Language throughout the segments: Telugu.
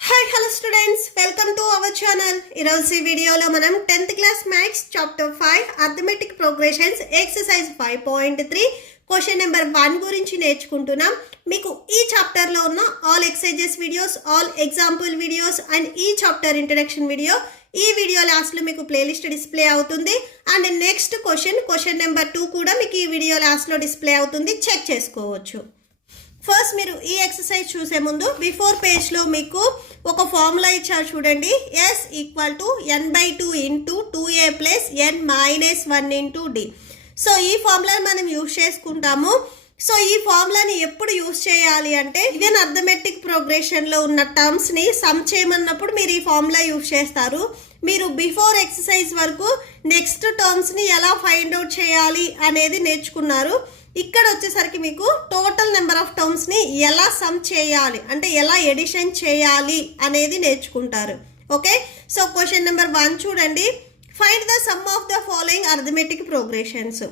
Hi hello students, welcome to our channel. ఈరోజు ఈ వీడియోలో మనం 10th class maths chapter 5 arithmetic progressions exercise 5.3 question number 1 గురించి నేర్చుకుంటున్నాం. మీకు ఈ చాప్టర్లో ఉన్న all exercises videos, all example videos and ఈ చాప్టర్ ఇంట్రడక్షన్ వీడియో ఈ వీడియో లాస్ట్లో మీకు ప్లేలిస్ట్ డిస్ప్లే అవుతుంది. అండ్ నెక్స్ట్ క్వశ్చన్ నెంబర్ 2 కూడా మీకు ఈ వీడియో లాస్ట్లో డిస్ప్లే అవుతుంది, చెక్ చేసుకోవచ్చు. ఫస్ట్ మీరు ఈ ఎక్సర్సైజ్ చూసే ముందు బిఫోర్ పేజ్లో మీకు ఒక ఫార్ములా ఇచ్చారు చూడండి. S = n/2 × 2a + n - 1 × d. So ఈ ఫార్ములాని మనం యూజ్ చేసుకుంటాము. సో ఈ ఫార్ములాని ఎప్పుడు యూజ్ చేయాలి అంటే ఈవెన్ అర్థమెటిక్ ప్రోగ్రెషన్లో ఉన్న టర్మ్స్ని సమ్ చేయమన్నప్పుడు మీరు ఈ ఫార్ములా యూజ్ చేస్తారు. మీరు బిఫోర్ ఎక్సర్సైజ్ వరకు నెక్స్ట్ టర్మ్స్ని ఎలా ఫైండ్ అవుట్ చేయాలి అనేది నేర్చుకున్నారు. ఇక్కడ వచ్చేసరికి మీకు టోటల్ నెంబర్ ఆఫ్ టర్మ్స్ని ఎలా సమ్ చేయాలి అంటే ఎలా ఎడిషన్ చేయాలి అనేది నేర్చుకుంటారు. ఓకే, సో క్వశ్చన్ నెంబర్ 1 చూడండి. Find the sum of the following arithmetic progressions.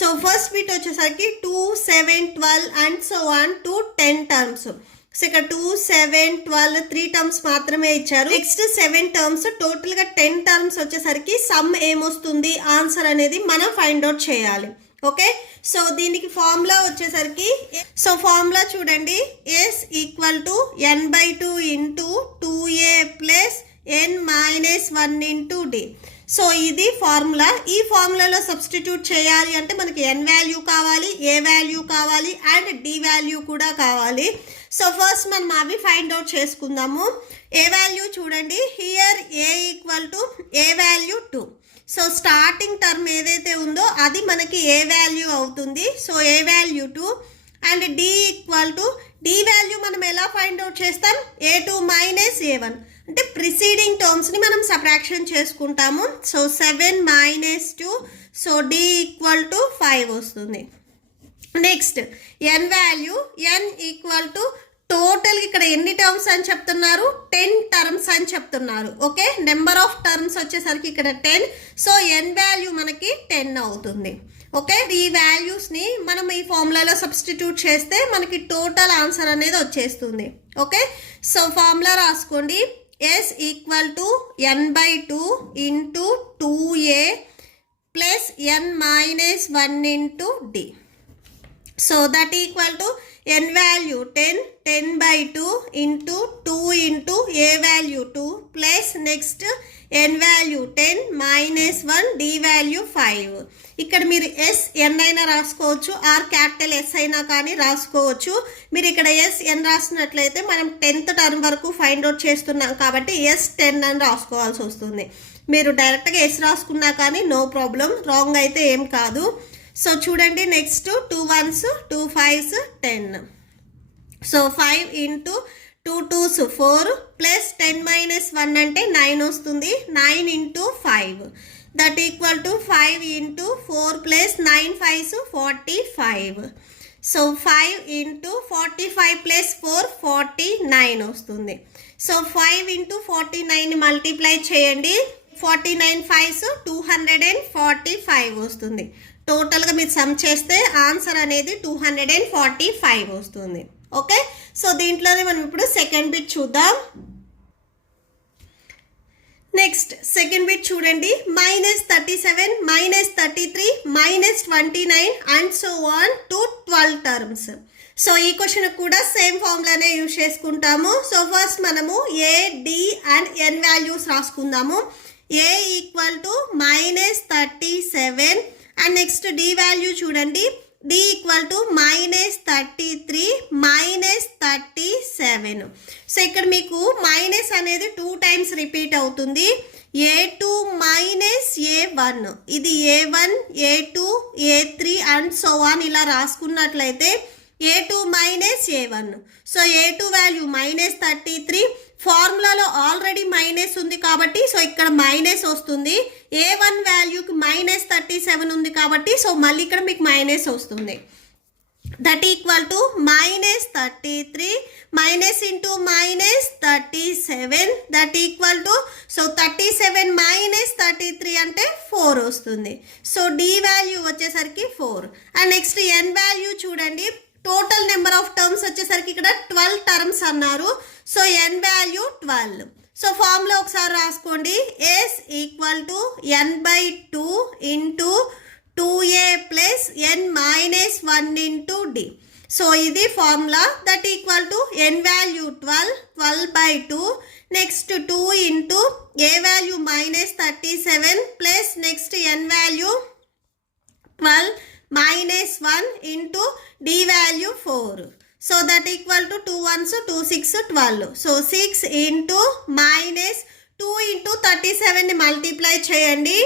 So first bit వచ్చేసరికి 2, 7, 12 and so on to 10 terms. So ఇక్కడ 2, 7, 12 3 టర్మ్స్ మాత్రమే ఇచ్చారు. నెక్స్ట్ 7 టర్మ్స్, టోటల్గా 10 టర్మ్స్ వచ్చేసరికి సమ్ ఏమొస్తుంది ఆన్సర్ అనేది మనం ఫైండ్ అవుట్ చేయాలి. ఓకే, సో దీనికి ఫార్ములా వచ్చేసరికి ఫార్ములా చూడండి. S = n/2 × 2a + n - 1 × d. So ఇది ఫార్ములా. ఈ ఫార్ములాలో సబ్స్టిట్యూట్ చేయాలి అంటే మనకి n వాల్యూ కావాలి, a వాల్యూ కావాలి అండ్ d వాల్యూ కూడా కావాలి. సో ఫస్ట్ మనం అవి ఫైండ్ అవుట్ చేసుకుందాము. a వాల్యూ చూడండి. Here a = a value 2. So starting term ఏదైతే ఉందో అది మనకి ఏ వాల్యూ అవుతుంది. So A value 2 and d value మనం ఎలా ఫైండ్ అవుట్ చేస్తాం? a2 - a1 అంటే ప్రిసీడింగ్ టర్మ్స్ని మనం సబ్ట్రాక్షన్ చేసుకుంటాము. సో 7 - 2, సో d = 5 వస్తుంది. Next n value, n = total ఇక్కడ ఎన్ని టర్మ్స్ అని చెప్తున్నారు? 10 టర్మ్స్ అని చెప్తున్నారు. ఓకే, నెంబర్ ఆఫ్ టర్మ్స్ వచ్చేసరికి ఇక్కడ 10. సో n వాల్యూ మనకి 10 అవుతుంది. ఓకే, ఈ వాల్యూస్ని మనం ఈ ఫార్ములాలో సబ్స్టిట్యూట్ చేస్తే మనకి టోటల్ ఆన్సర్ అనేది వచ్చేస్తుంది. ఓకే, సో ఫార్ములా రాసుకోండి. S = n/2 × 2a + n - 1 × d. So that = n value 10, 10/2 × 2 × a value 2 plus next n value 10 - 1 d value 5. ఇక్కడ మీరు n అయినా రాసుకోవచ్చు ఆర్ క్యాపిటల్ S అయినా కానీ రాసుకోవచ్చు. మీరు ఇక్కడ n రాసినట్లయితే మనం 10th టర్మ్ వరకు ఫైండ్ అవుట్ చేస్తున్నాం కాబట్టి S10 అని రాసుకోవాల్సి వస్తుంది. మీరు డైరెక్ట్గా S రాసుకున్నా కానీ నో ప్రాబ్లం, రాంగ్ అయితే ఏం కాదు. సో చూడండి, next 2 1s 2 5s 10. So 5 × 2 2s 4 plus 10 - 1 అంటే 9 వస్తుంది. 9 × 5 that = 5 × 4 plus 9 5s 45. So 5 × 45 plus 4 49 వస్తుంది. సో 5 × 49 మల్టిప్లై చేయండి. 49 5s 245 వస్తుంది. టోటల్గా మీరు సమ్ చేస్తే ఆన్సర్ అనేది 245 వస్తుంది. ఓకే, సో దీంట్లోనే మనం ఇప్పుడు సెకండ్ బిట్ చూద్దాం. నెక్స్ట్ సెకండ్ బిట్ చూడండి. -37, -33, -29 and so on to 12 terms. So ఈ క్వశ్చన్ కూడా సేమ్ ఫార్ములానే యూజ్ చేసుకుంటాము. సో ఫస్ట్ మనము a, d and n values రాసుకుందాము. a = -37 and next d value చూడండి. d = -33 - 37. సో ఇక్కడ మీకు మైనస్ అనేది 2 టైమ్స్ రిపీట్ అవుతుంది. a2 - a1, ఇది a1, a2, a3 and so on ఇలా రాసుకున్నట్లయితే a2 - a1. So a2 value -33, ఫార్ములాలో ఆల్రెడీ మైనస్ ఉంది కాబట్టి సో ఇక్కడ మైనస్ వస్తుంది. a1 వాల్యూకి -37 ఉంది కాబట్టి సో మళ్ళీ ఇక్కడ మీకు మైనస్ వస్తుంది. దట్ = -33 - -37 దట్ = సో 37 - 33 అంటే 4 వస్తుంది. సో d వాల్యూ వచ్చేసరికి 4. అండ్ నెక్స్ట్ n వాల్యూ చూడండి. టోటల్ నెంబర్ ఆఫ్ టర్మ్స్ వచ్చేసరికి ఇక్కడ 12 టర్మ్స్ అన్నారు. So n value 12. So formula ఒకసారి రాసుకోండి. S equal to n/2 into 2a plus n minus 1 into d. So ఇది formula. That equal to n value 12/2 next 2 into a value minus 37 plus next n value 12 minus 1 into d value 4. So that equal to 2 1s 2 6 12. So 6 into minus 2 into 37 ని multiply చేయండి.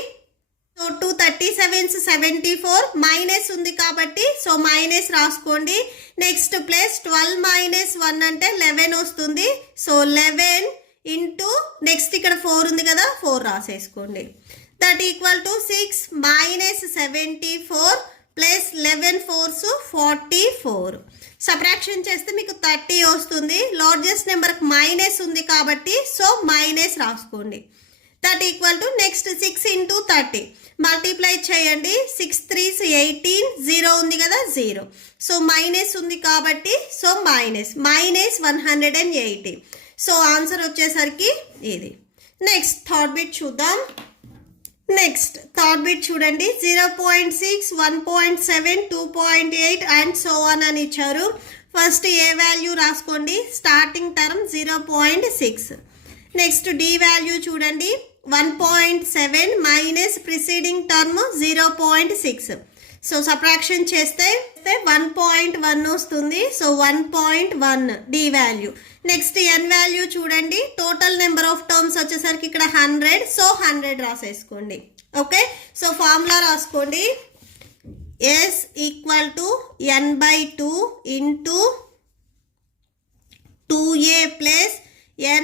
సో 2 37s 74 మైనస్ ఉంది కాబట్టి సో మైనస్ రాసుకోండి. నెక్స్ట్ ప్లస్ 12 మైనస్ 1 అంటే 11 వస్తుంది. సో 11 ఇంటూ నెక్స్ట్ ఇక్కడ 4 ఉంది కదా 4 రాసేసుకోండి. That equal to 6 minus 74 plus 11 4s 44. Subtraction చేస్తే మీకు 30 వస్తుంది. లార్జెస్ట్ నెంబర్కి మైనస్ ఉంది కాబట్టి సో మైనస్ రాసుకోండి. That equal to next 6 into 30 multiply చేయండి. 6 3s 18 0 ఉంది కదా 0. సో మైనస్ ఉంది కాబట్టి సో మైనస్ 180. సో ఆన్సర్ వచ్చేసరికి ఇది. నెక్స్ట్ థర్డ్ బిట్ చూద్దాం. నెక్స్ట్ థర్డ్ బిట్ చూడండి. 0.6 1.7 2.8 అండ్ సో ఆన్ అని ఇచ్చారు. ఫస్ట్ ఏ వాల్యూ రాసుకోండి. Starting term 0.6. Next d value చూడండి 1.7 minus preceding term 0.6. So subtraction చేస్తే 1.1 వస్తుంది. So 1.1 d value. Next n value చూడండి. టోటల్ నెంబర్ ఆఫ్ టర్మ్స్ వచ్చేసరికి ఇక్కడ 100. సో 100 రాసేసుకోండి. ఓకే. సో ఫార్ములా రాసుకోండి. S equal to n/2 into 2a plus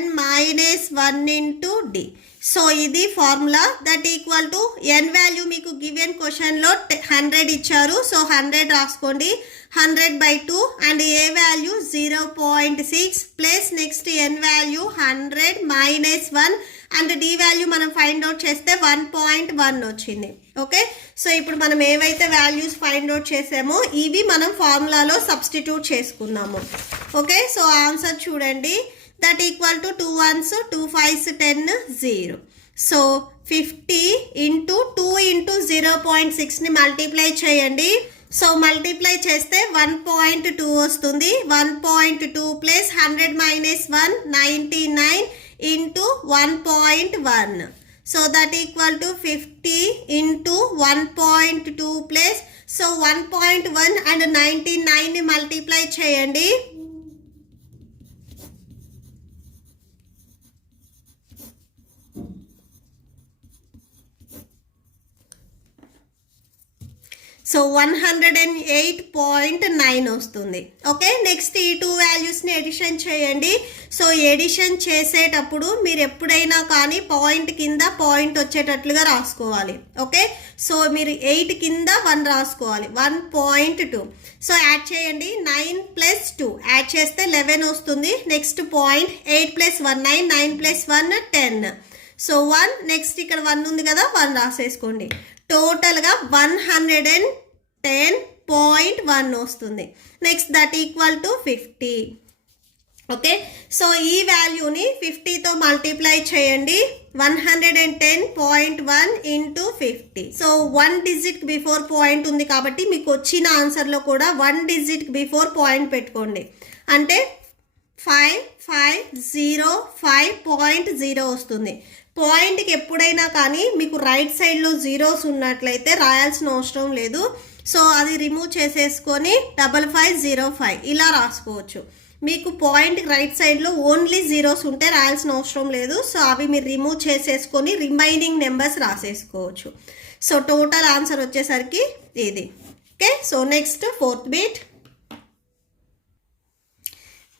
n minus 1 into d. So ఇది formula. That equal to n value మీకు గివెన్ క్వశ్చన్లో 100 ఇచ్చారు. సో 100 రాసుకోండి. 100/2 and a value 0.6 plus next n value 100 minus 1 and d value మనం ఫైండ్ అవుట్ చేస్తే 1.1 వచ్చింది. ఓకే. సో ఇప్పుడు మనం ఏవైతే వాల్యూస్ ఫైండ్ అవుట్ చేసామో ఇవి మనం ఫార్ములాలో సబ్స్టిట్యూట్ చేసుకున్నాము. ఓకే. సో ఆన్సర్ చూడండి. That equal to 2 1s 2 5s 10 0. So 50 into 2 into 0.6ని మల్టిప్లై చేయండి. సో మల్టిప్లై చేస్తే 1.2 వస్తుంది. 1.2 plus 100 minus 1 99 into 1.1. So that equal to 50 into 1.2 plus so 1.1 and 99ని మల్టిప్లై చేయండి. సో 108.9 వస్తుంది. ఓకే. నెక్స్ట్ ఈ 2 వాల్యూస్ని ఎడిషన్ చేయండి. సో ఎడిషన్ చేసేటప్పుడు మీరు ఎప్పుడైనా కానీ పాయింట్ కింద పాయింట్ వచ్చేటట్లుగా రాసుకోవాలి. ఓకే. సో మీరు 8 కింద 1 రాసుకోవాలి. 1.2. సో యాడ్ చేయండి. 9 ప్లస్ 2 యాడ్ చేస్తే 11 వస్తుంది. Next point 8 plus 1 9 9 plus 1 10. So 1 next ఇక్కడ 1 ఉంది కదా 1 రాసేసుకోండి. టోటల్గా 110.1 వస్తుంది. Next that equal to 50. Okay. So ఈ వాల్యూని 50తో మల్టిప్లై చేయండి. 110.1 into 50. So 1 digit before point ఉంది కాబట్టి మీకు వచ్చిన ఆన్సర్లో కూడా 1 డిజిట్ బిఫోర్ పాయింట్ పెట్టుకోండి. అంటే 5505.0 వస్తుంది. పాయింట్కి ఎప్పుడైనా కానీ మీకు రైట్ సైడ్లో జీరోస్ ఉన్నట్లయితే రాయాల్సిన అవసరం లేదు. సో అది రిమూవ్ చేసేసుకొని 5505 ఇలా రాసుకోవచ్చు. మీకు పాయింట్ రైట్ సైడ్లో ఓన్లీ జీరోస్ ఉంటే రాయాల్సిన అవసరం లేదు. సో అవి మీరు రిమూవ్ చేసేసుకొని రిమైనింగ్ నెంబర్స్ రాసేసుకోవచ్చు. సో టోటల్ ఆన్సర్ వచ్చేసరికి ఇది. Okay. So next fourth bit.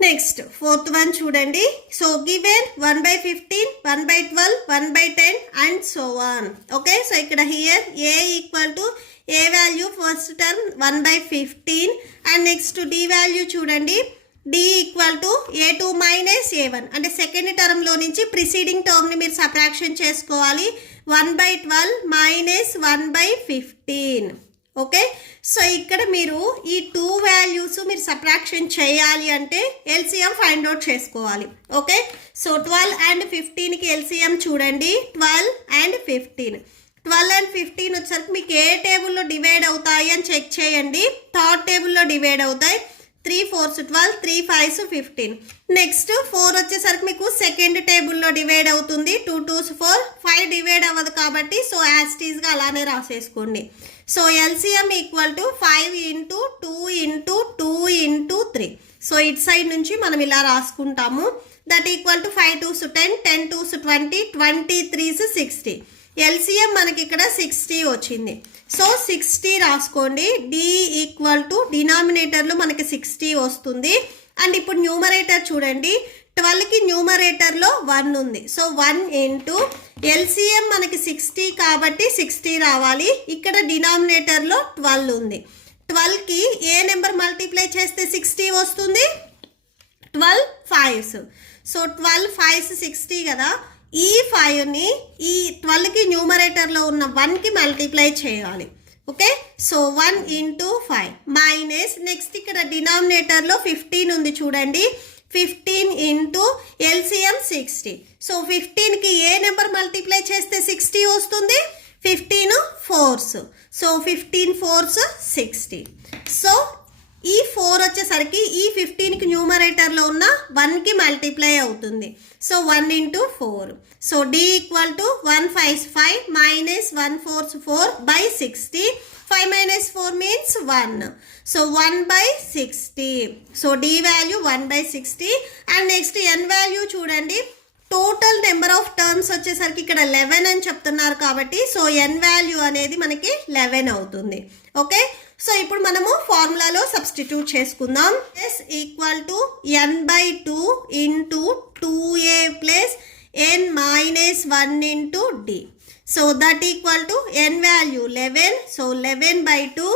Next fourth one చూడండి. So given 1/15 1/12 1/10 and so on. Okay. So ఇక్కడ here a equal to a value first term 1/15 and next d value చూడండి. D equal to A2 minus A1 అంటే సెకండ్ టర్మ్లో నుంచి ప్రిసీడింగ్ టర్మ్ని మీరు సబ్ట్రాక్షన్ చేసుకోవాలి. 1/12 మైనస్ 1/15. ఓకే, సో ఇక్కడ మీరు ఈ 2 వాల్యూస్ మీరు సబ్ట్రాక్షన్ చేయాలి అంటే ఎల్సిఎం ఫైండ్ అవుట్ చేసుకోవాలి. ఓకే, సో 12 and 15కి ఎల్సిఎం చూడండి. 12 and 15 వచ్చేసరికి మీకు ఏ టేబుల్లో డివైడ్ అవుతాయి అని చెక్ చేయండి. థర్డ్ టేబుల్లో డివైడ్ అవుతాయి. 3 4s 12, 3 5s 15. నెక్స్ట్ 4 వచ్చేసరికి మీకు సెకండ్ టేబుల్లో డివైడ్ అవుతుంది. 2 2s 4, 5 డివైడ్ అవ్వదు కాబట్టి సో యాస్టీస్గా అలానే రాసేసుకోండి. So LCM equal to 5 into 2 into 2 into 3. So ఇటు సైడ్ నుంచి మనం ఇలా రాసుకుంటాము. That equal to 5 2s 10, 10 2s 20, 20 3s 60. LCM మనకి ఇక్కడ 60 వచ్చింది. సో 60 రాసుకోండి. డి ఈక్వల్ టు డినామినేటర్లో మనకి 60 వస్తుంది. అండ్ ఇప్పుడు న్యూమరేటర్ చూడండి. 12కి న్యూమరేటర్లో 1 ఉంది. సో 1 into ఎల్సిఎం మనకి 60 కాబట్టి 60 రావాలి. ఇక్కడ డినామినేటర్లో 12 ఉంది. 12కి ఏ నెంబర్ మల్టిప్లై చేస్తే 60 వస్తుంది? 12 5s. సో 12 5s 60 కదా. ఈ 5ని ఈ 12కి న్యూమరేటర్లో ఉన్న 1కి మల్టిప్లై చేయాలి. Okay, so 1 into 5 minus next ఇక్కడ డినామినేటర్లో 15 ఉంది చూడండి. 15 into ఎల్సిఎం 60. సో 15కి ఏ నెంబర్ మల్టిప్లై చేస్తే 60 వస్తుంది? 15 4s. So 15 4s 60. సో ఈ 4 వచ్చేసరికి ఈ 15కి న్యూమరేటర్లో ఉన్న 1కి మల్టిప్లై అవుతుంది. So 1 into 4. So d equal to 1 5s 5 minus 1 4s 4 by 60. 5 minus 4 means 1. So 1 by 60. So d value 1 by 60. And next n value చూడండి. టోటల్ నెంబర్ ఆఫ్ టర్మ్స్ వచ్చేసరికి ఇక్కడ 11 అని చెప్తున్నారు కాబట్టి సో ఎన్ వాల్యూ అనేది మనకి 11 అవుతుంది. ఓకే, సో ఇప్పుడు మనము ఫార్ములాలో సబ్స్టిట్యూట్ చేసుకుందాం. S equal to n by 2 into 2a plus n minus 1 into d. So that equal to n value 11. So 11 by 2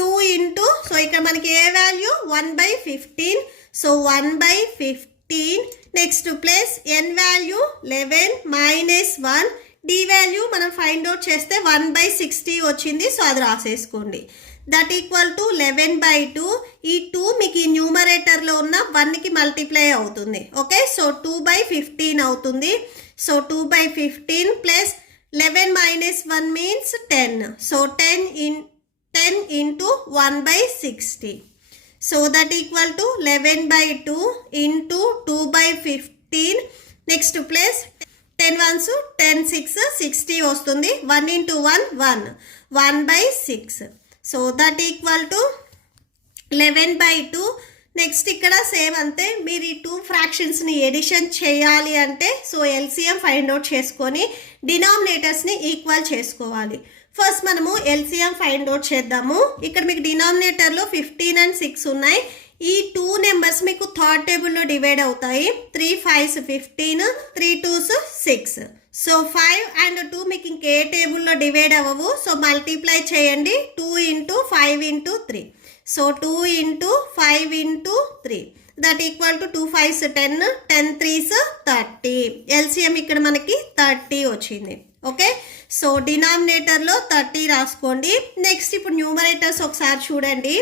2 into so ఇక్కడ మనకి a value 1 by 15. So 1 by 15 next plus n value 11 minus 1. D value మనం ఫైండ్ అవుట్ చేస్తే 1 by 60 వచ్చింది. సో అది రాసేసుకోండి. That equal to 11 by 2. ఈ 2 మీకు ఈ న్యూమరేటర్లో ఉన్న 1కి మల్టిప్లై అవుతుంది. ఓకే, సో 2 by 15 అవుతుంది. So 2 by 15 plus 11 minus 1 means 10. So 10 into 1 by 60. So that equal to 11 by 2 into 2 by 15. Next plus 10 ones 10 6 60 వస్తుంది. 1 into 1 1. 1 by 6. So that equal to 11 by 2. Next ఇక్కడ సేమ్ అంతే. మీరు ఈ 2 ఫ్రాక్షన్స్ని ఎడిషన్ చేయాలి అంటే సో ఎల్సిఎం ఫైండ్ అవుట్ చేసుకొని డినామినేటర్స్ని ఈక్వల్ చేసుకోవాలి. ఫస్ట్ మనము ఎల్సిఎం ఫైండ్ అవుట్ చేద్దాము. ఇక్కడ మీకు డినామినేటర్లో 15 and 6 ఉన్నాయి. ఈ 2 నెంబర్స్ మీకు థర్డ్ టేబుల్లో డివైడ్ అవుతాయి. 3 5s 15, 3 2s 6. సో 5 and 2 మీకు ఇంకే టేబుల్లో డివైడ్ అవ్వవు. సో మల్టిప్లై చేయండి. 2 into 5 into 3. So 2 into 5 into 3. That equal to 2 5s 10, 10 3s 30. LCM ఇక్కడ మనకి 30 వచ్చింది. ఓకే, సో డినామినేటర్లో 30 రాసుకోండి. నెక్స్ట్ ఇప్పుడు న్యూమరేటర్స్ ఒకసారి చూడండి.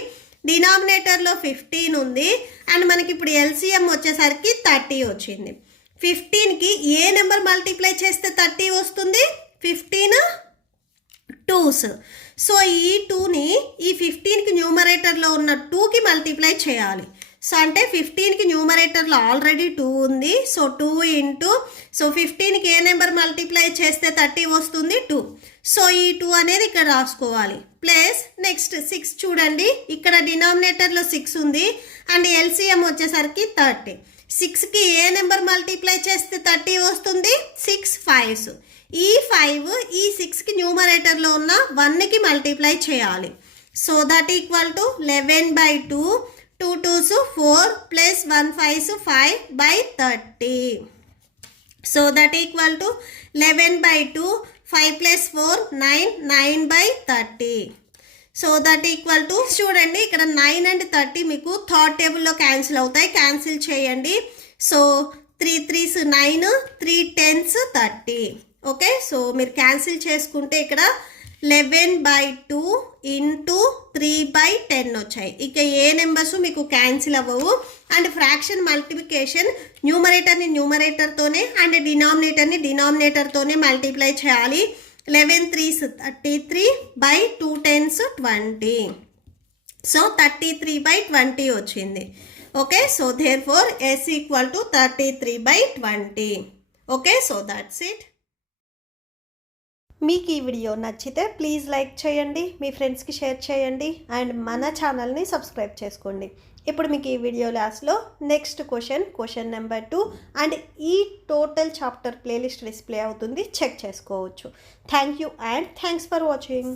డినామినేటర్లో 15 ఉంది అండ్ మనకి ఇప్పుడు ఎల్సిఎం వచ్చేసరికి 30 వచ్చింది. 15కి ఏ నెంబర్ మల్టిప్లై చేస్తే 30 వస్తుంది? 15 2s. సో ఈ 2ని ఈ 15కి న్యూమరేటర్లో ఉన్న 2కి మల్టిప్లై చేయాలి. సో అంటే 15కి న్యూమరేటర్లో ఆల్రెడీ 2 ఉంది. సో 2 ఇంటూ సో 15కి ఏ నెంబర్ మల్టిప్లై చేస్తే 30 వస్తుంది? 2. సో ఈ 2 అనేది ఇక్కడ రాసుకోవాలి. ప్లస్ నెక్స్ట్ 6 చూడండి. ఇక్కడ డినామినేటర్లో 6 ఉంది అండ్ ఎల్సిఎం వచ్చేసరికి 30. 6కి ఏ నెంబర్ మల్టిప్లై చేస్తే 30 వస్తుంది? 6 5s. ఈ 5 ఈ 6కి న్యూమరేటర్లో ఉన్న 1కి మల్టిప్లై చేయాలి. So that equal to 11 by 2. 2 2s 4 plus 1 5s 5 by 30. So that equal to 11 by 2. 5 plus 4 9. 9 by 30. So that equal to చూడండి ఇక్కడ 9 and 30 మీకు థర్డ్ టేబుల్లో క్యాన్సిల్ అవుతాయి. క్యాన్సిల్ చేయండి. So 3 3s 9, 3 10s 30. Okay, so మీరు క్యాన్సిల్ చేసుకుంటే ఇక్కడ 11/2 ఇంటూ 3/10 వచ్చాయి. ఇక ఏ నెంబర్స్ మీకు క్యాన్సిల్ అవ్వవు. అండ్ ఫ్రాక్షన్ మల్టిప్లికేషన్ న్యూమరేటర్ని న్యూమరేటర్తోనే అండ్ డినామినేటర్ని డినామినేటర్తోనే మల్టిప్లై చేయాలి. 11 3s 33 by 2 10s 20. సో 33/20 వచ్చింది. Okay, so therefore S equal to 33/20. Okay, so that's it. మీకు ఈ వీడియో నచ్చితే ప్లీజ్ లైక్ చేయండి, మీ ఫ్రెండ్స్కి షేర్ చేయండి అండ్ మన ఛానల్ని సబ్స్క్రైబ్ చేసుకోండి. ఇప్పుడు మీకు ఈ వీడియో లాస్ట్లో నెక్స్ట్ క్వశ్చన్ నెంబర్ 2 అండ్ ఈ టోటల్ చాప్టర్ ప్లేలిస్ట్ డిస్ప్లే అవుతుంది, చెక్ చేసుకోవచ్చు. Thank you and thanks for watching.